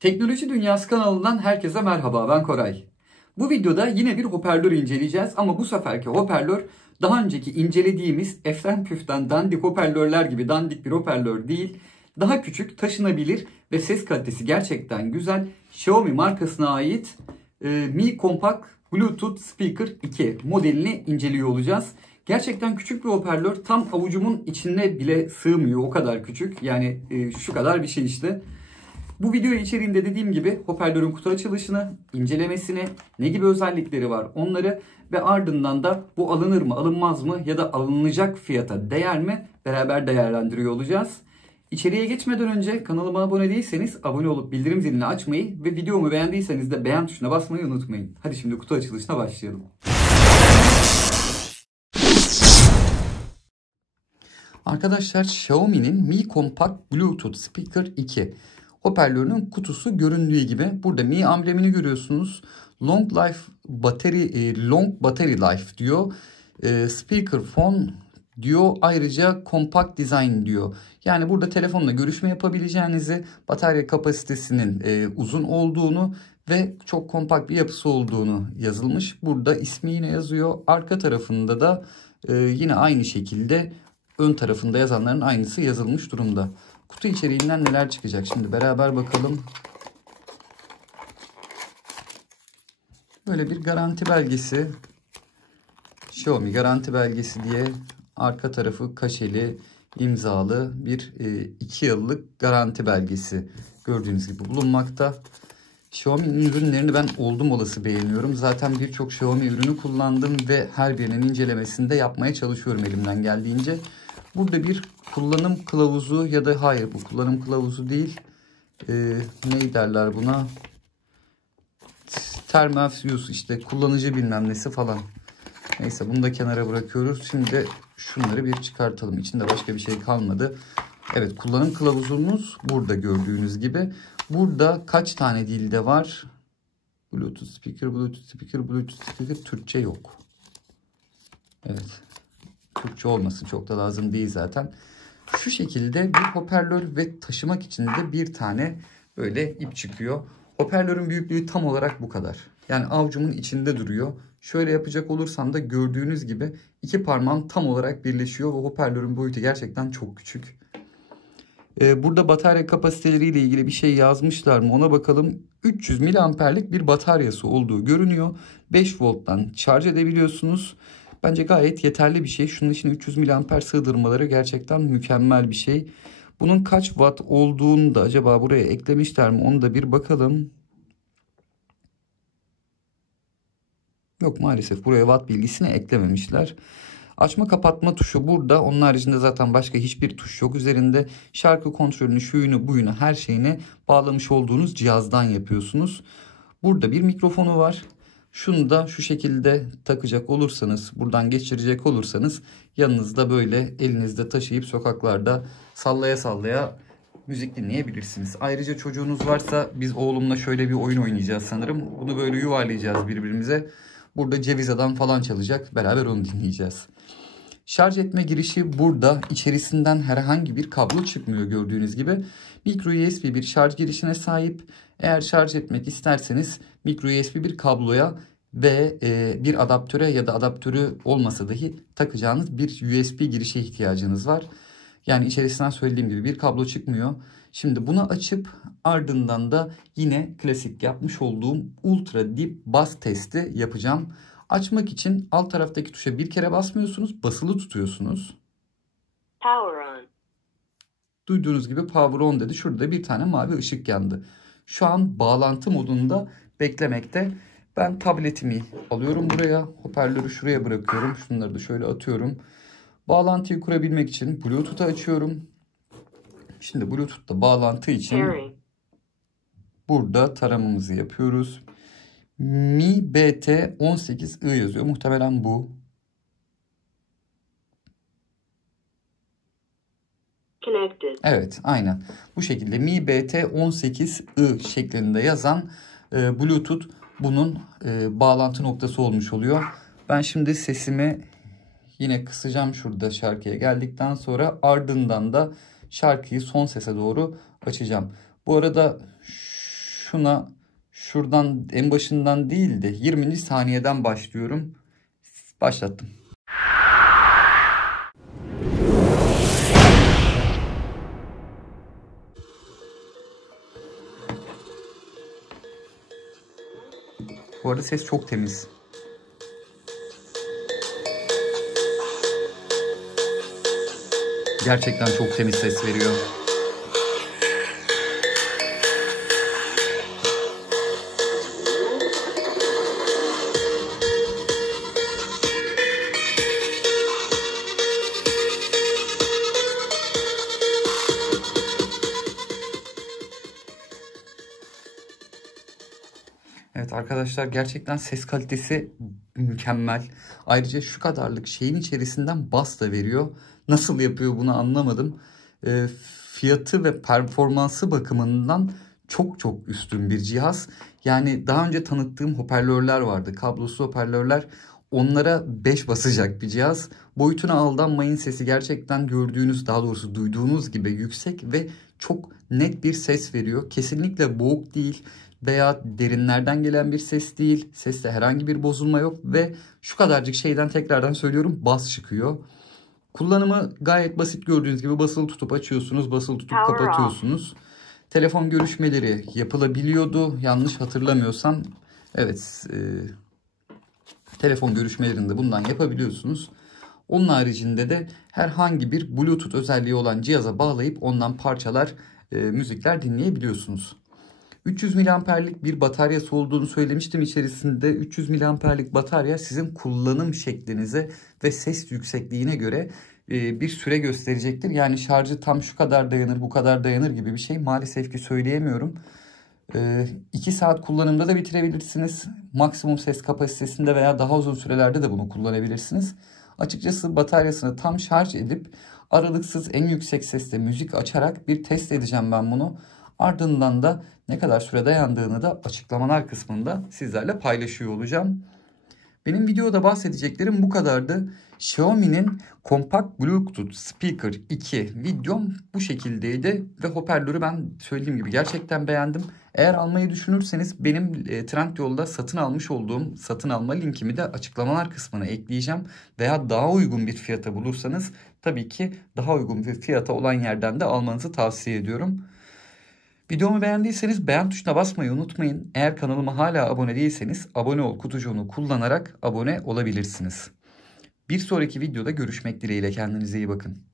Teknoloji Dünyası kanalından herkese merhaba, ben Koray. Bu videoda yine bir hoparlör inceleyeceğiz ama bu seferki hoparlör daha önceki incelediğimiz eften püften dandik hoparlörler gibi dandik bir hoparlör değil. Daha küçük, taşınabilir ve ses kalitesi gerçekten güzel. Xiaomi markasına ait Mi Compact Bluetooth Speaker 2 modelini inceliyor olacağız. Gerçekten küçük bir hoparlör, tam avucumun içine bile sığmıyor, o kadar küçük. Yani şu kadar bir şey işte. Bu video içeriğinde dediğim gibi hoparlörün kutu açılışını, incelemesini, ne gibi özellikleri var onları ve ardından da bu alınır mı alınmaz mı ya da alınacak fiyata değer mi beraber değerlendiriyor olacağız. İçeriye geçmeden önce kanalıma abone değilseniz abone olup bildirim zilini açmayı ve videomu beğendiyseniz de beğen tuşuna basmayı unutmayın. Hadi şimdi kutu açılışına başlayalım. Arkadaşlar, Xiaomi'nin Mi Compact Bluetooth Speaker 2 hoparlörünün kutusu göründüğü gibi. Burada Mi amblemini görüyorsunuz. Long battery life diyor. Speaker phone diyor. Ayrıca compact design diyor. Yani burada telefonla görüşme yapabileceğinizi, batarya kapasitesinin uzun olduğunu ve çok kompakt bir yapısı olduğunu yazılmış. Burada ismi yine yazıyor. Arka tarafında da yine aynı şekilde ön tarafında yazanların aynısı yazılmış durumda. Kutu içeriğinden neler çıkacak? Şimdi beraber bakalım. Böyle bir garanti belgesi. Xiaomi garanti belgesi diye arka tarafı kaşeli, imzalı bir 2 yıllık garanti belgesi gördüğünüz gibi bulunmakta. Xiaomi'nin ürünlerini ben oldum olası beğeniyorum. Zaten birçok Xiaomi ürünü kullandım ve her birinin incelemesini de yapmaya çalışıyorum elimden geldiğince. Burada bir kullanım kılavuzu ya da hayır, bu kullanım kılavuzu değil. Ne derler buna? Term of use, işte kullanıcı bilmem nesi falan. Neyse, bunu da kenara bırakıyoruz. Şimdi şunları bir çıkartalım. İçinde başka bir şey kalmadı. Evet, kullanım kılavuzumuz burada gördüğünüz gibi. Burada kaç tane dilde var? Bluetooth speaker, Bluetooth speaker, Bluetooth speaker. Türkçe yok. Evet. Türkçe olması çok da lazım değil zaten. Şu şekilde bir hoparlör ve taşımak için de bir tane böyle ip çıkıyor. Hoparlörün büyüklüğü tam olarak bu kadar. Yani avucumun içinde duruyor. Şöyle yapacak olursam da gördüğünüz gibi iki parmağım tam olarak birleşiyor ve hoparlörün boyutu gerçekten çok küçük. Burada batarya kapasiteleriyle ilgili bir şey yazmışlar mı ona bakalım. 300 miliamperlik bir bataryası olduğu görünüyor. 5 volttan şarj edebiliyorsunuz. Bence gayet yeterli bir şey. Şunun için 300 miliamper sığdırmaları gerçekten mükemmel bir şey. Bunun kaç watt olduğunu da acaba buraya eklemişler mi? Onu da bir bakalım. Yok, maalesef buraya watt bilgisini eklememişler. Açma kapatma tuşu burada. Onun haricinde zaten başka hiçbir tuş yok üzerinde. Şarkı kontrolünü, şuyunu buyunu, her şeyini bağlamış olduğunuz cihazdan yapıyorsunuz. Burada bir mikrofonu var. Şunu da şu şekilde takacak olursanız, buradan geçirecek olursanız yanınızda böyle elinizde taşıyıp sokaklarda sallaya sallaya müzik dinleyebilirsiniz. Ayrıca çocuğunuz varsa biz oğlumla şöyle bir oyun oynayacağız sanırım. Bunu böyle yuvarlayacağız birbirimize. Burada ceviz adam falan çalacak. Beraber onu dinleyeceğiz. Şarj etme girişi burada. İçerisinden herhangi bir kablo çıkmıyor gördüğünüz gibi. Micro USB bir şarj girişine sahip. Eğer şarj etmek isterseniz micro USB bir kabloya ve bir adaptöre ya da adaptörü olmasa dahi takacağınız bir USB girişe ihtiyacınız var. Yani içerisinden söylediğim gibi bir kablo çıkmıyor. Şimdi bunu açıp ardından da yine klasik yapmış olduğum ultra deep bass testi yapacağım. Açmak için alt taraftaki tuşa bir kere basmıyorsunuz, basılı tutuyorsunuz. Power on. Duyduğunuz gibi power on dedi. Şurada bir tane mavi ışık yandı. Şu an bağlantı modunda beklemekte. Ben tabletimi alıyorum buraya. Hoparlörü şuraya bırakıyorum. Şunları da şöyle atıyorum. Bağlantıyı kurabilmek için Bluetooth'u açıyorum. Şimdi Bluetooth'ta bağlantı için burada taramamızı yapıyoruz. Mi BT18i yazıyor. Muhtemelen bu. Connected. Evet, aynen. Bu şekilde Mi BT18i şeklinde yazan Bluetooth bunun bağlantı noktası olmuş oluyor. Ben şimdi sesimi yine kısacağım şurada şarkıya geldikten sonra, ardından da şarkıyı son sese doğru açacağım. Bu arada şuna şuradan en başından değil de 20. saniyeden başlıyorum. Başlattım. Bu arada ses çok temiz. Gerçekten çok temiz ses veriyor. Evet arkadaşlar, gerçekten ses kalitesi mükemmel. Ayrıca şu kadarlık şeyin içerisinden bas da veriyor. Nasıl yapıyor bunu anlamadım. Fiyatı ve performansı bakımından çok üstün bir cihaz. Yani daha önce tanıttığım hoparlörler vardı. Kablosuz hoparlörler. Onlara 5 basacak bir cihaz. Boyutuna aldanmayın, sesi gerçekten gördüğünüz, daha doğrusu duyduğunuz gibi yüksek ve çok net bir ses veriyor. Kesinlikle boğuk değil veya derinlerden gelen bir ses değil. Seste herhangi bir bozulma yok ve şu kadarcık şeyden tekrardan söylüyorum, bas çıkıyor. Kullanımı gayet basit, gördüğünüz gibi basılı tutup açıyorsunuz, basılı tutup kapatıyorsunuz. Telefon görüşmeleri yapılabiliyordu yanlış hatırlamıyorsam. Evet, telefon görüşmelerinde bundan yapabiliyorsunuz. Onun haricinde de herhangi bir Bluetooth özelliği olan cihaza bağlayıp ondan parçalar, müzikler dinleyebiliyorsunuz. 300 miliamperlik bir bataryası olduğunu söylemiştim içerisinde. 300 miliamperlik batarya sizin kullanım şeklinize ve ses yüksekliğine göre bir süre gösterecektir. Yani şarjı tam şu kadar dayanır, bu kadar dayanır gibi bir şey maalesef ki söyleyemiyorum. 2 saat kullanımda da bitirebilirsiniz. Maksimum ses kapasitesinde veya daha uzun sürelerde de bunu kullanabilirsiniz. Açıkçası bataryasını tam şarj edip aralıksız en yüksek sesle müzik açarak bir test edeceğim ben bunu. Ardından da ne kadar süre dayandığını da açıklamalar kısmında sizlerle paylaşıyor olacağım. Benim videoda bahsedeceklerim bu kadardı. Xiaomi'nin Compact Bluetooth Speaker 2 videom bu şekildeydi. Ve hoparlörü ben söylediğim gibi gerçekten beğendim. Eğer almayı düşünürseniz benim Trendyol'da satın almış olduğum satın alma linkimi de açıklamalar kısmına ekleyeceğim. Veya daha uygun bir fiyata bulursanız tabii ki daha uygun bir fiyata olan yerden de almanızı tavsiye ediyorum. Videomu beğendiyseniz beğen tuşuna basmayı unutmayın. Eğer kanalıma hala abone değilseniz abone ol kutucuğunu kullanarak abone olabilirsiniz. Bir sonraki videoda görüşmek dileğiyle, kendinize iyi bakın.